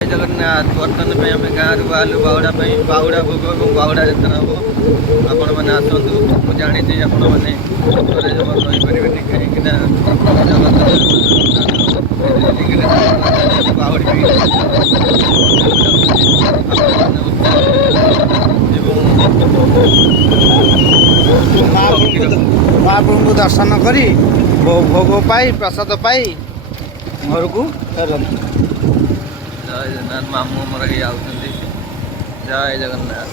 जगन्नाथ बर्तन पे आम गाँव बाहर बाहुड़ा बाहुड़ा भोग और बाहुड़ा जत्रा हम आपण मैंने आसतु मुझे जानी आपण मैंने रहीपर कहीं बाहुड़ी महाप्रभु को दर्शन करी भोग पाई प्रसाद पाई घर को फेरती। जय जगन्नाथ मामू मोर जय जगन्नाथ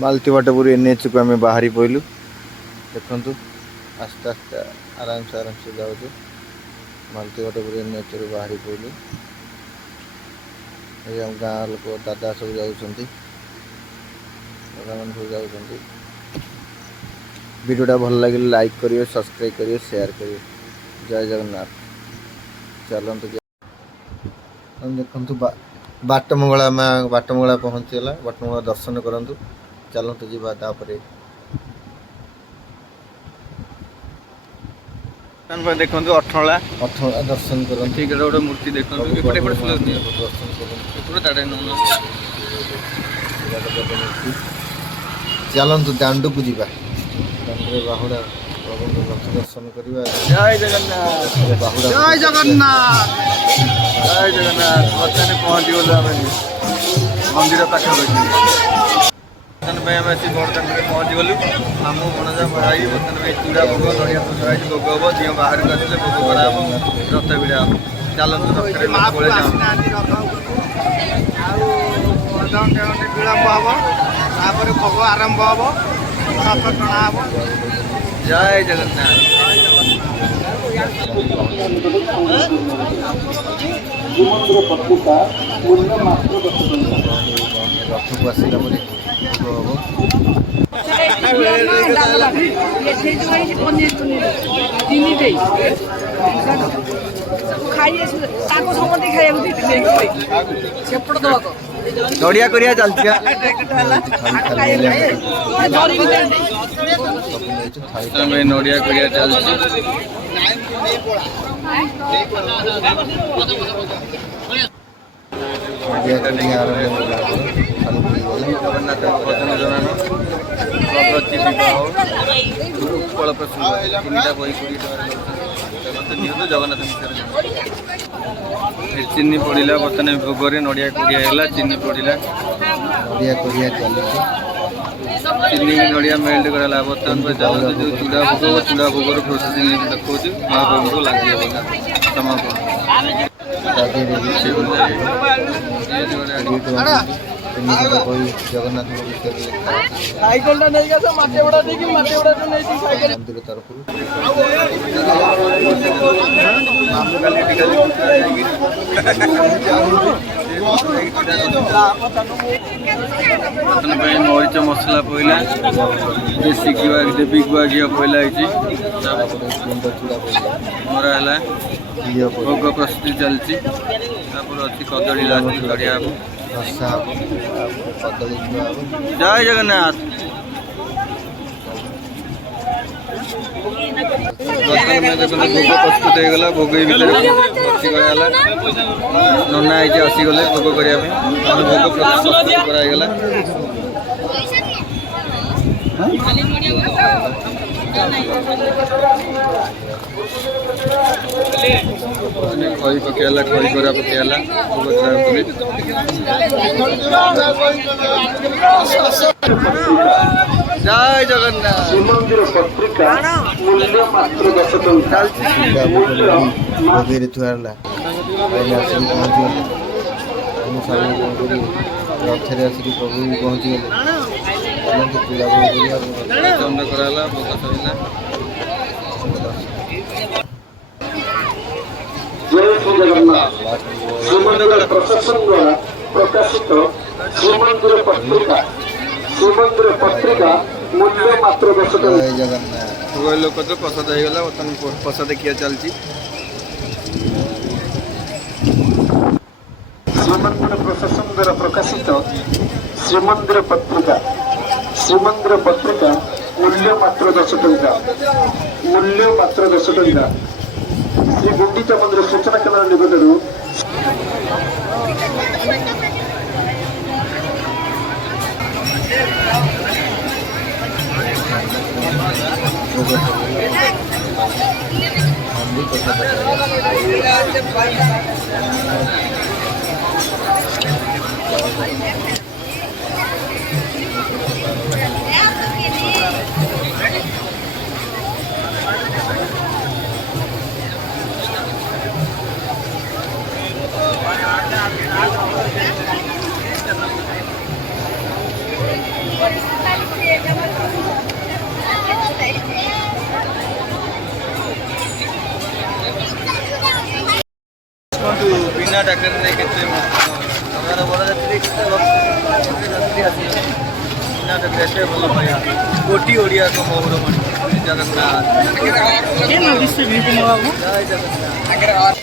बाल्टी बाटे पूरी एनएच को आम बाहरी पड़लु देखु आस्ते आस्ते आराम से जाऊँ बाल्टी बाटे पूरी एनएच रू बाहरी पड़लु गाँव लोक दादा सब जाऊँ दादा मान सब जाऊँ वीडियोटा भल लगे लाइक करिए सब्सक्राइब करिए शेयर करिए। जय जगन्नाथ चलते देखु बाटमंगला बाटमंगला पहुँचीगला बाटमंगला दर्शन करूँ चलते जीवा देखो अठला अठला दर्शन करूँ ठीक है गोटे मूर्ति देखो चलतु दांडू को जीवा दांडे बाहुड़ा प्रभु रथ दर्शन करवा। जय जगन्नाथ बाहुड़ा जय जगन्नाथ जय जगन्नाथ बर्तमान पहुँची गलु आम मंदिर पाखापाखि बर्तमान आम आसी बड़दान पहुँची गलु मामू भणजा भाई बर्तमान चूड़ा भोग नड़िया फसरा भोग हम दिह बाहर को आसे भोग कराब रथ भिड़ा हम चलतु रथ विलम्ब हम तापर भोग आरंभ हम रथ टणा हम। जय जगन्नाथ रथ को आसला नड़िया करिया चलती नड़िया करिया चलती जगन्नाथ भजन जनान प्रगति विवाह उत्कल प्रसंग तीनटा बही निहत जगन्नाथ चीनी पड़ा बर्तमान भोग नड़िया कोड़िया चीनी पड़ा नड़िया कोड़िया चलती चीनी नड़िया मेल्ट कराला बर्तमान चलते जो चूड़ा भोग प्रोसेसिंग देखा महाप्रभु को लगे समापन जगन्नाथ मंदिर तरफ मरीच मसला पड़ा देसी गुआ देवी गुआ घी पड़ा मरा है भोग प्रस्तुति चलती अच्छी कदली लास्ट चढ़िया जय जगन्नाथ भोग प्रस्तुत होगा भोग भितर गला नना आई आसीगले भोग करने भोग प्रस्तुत कराला खई पकेला खई करा पकेला जय जगन्नाथ भोगे थुआला रथरे आसिक प्रभु पहुँची गले चंद कराला भोग सरिला जय श्री जगन्नाथ श्रीमंदिर प्रशासन द्वारा प्रकाशित श्रीमंदिर पत्रिका मूल्य मात्र 10 टଙ୍କା। जय जगन्नाथ लोक तो प्रसाद हो गला बर्तमान प्रसाद किया चलती श्रीमंदिर प्रशासन द्वारा प्रकाशित श्रीमंदिर पत्रिका मूल्य मात्र 10 ଟଙ୍କା। मूल्य मात्र 10 ଟଙ୍କା। श्री गुंडीचा मंदिर सूचना केंद्र निकटरू ଦେଖନ୍ତୁ ବିନା ଡାକ୍ତରରେ କେତେ ଆମର ବରଯାତ୍ରୀ କେତେ ଯାତ୍ରୀ ଆସିଲେ ବିନା ଡାକ୍ତର ଏତେ ଭଲ ପାଇବା କୋଟି ଓଡ଼ିଆଙ୍କ ମହୁରମଣି ଜଗନ୍ନାଥ ଜୟ ଜଗନ୍ନାଥ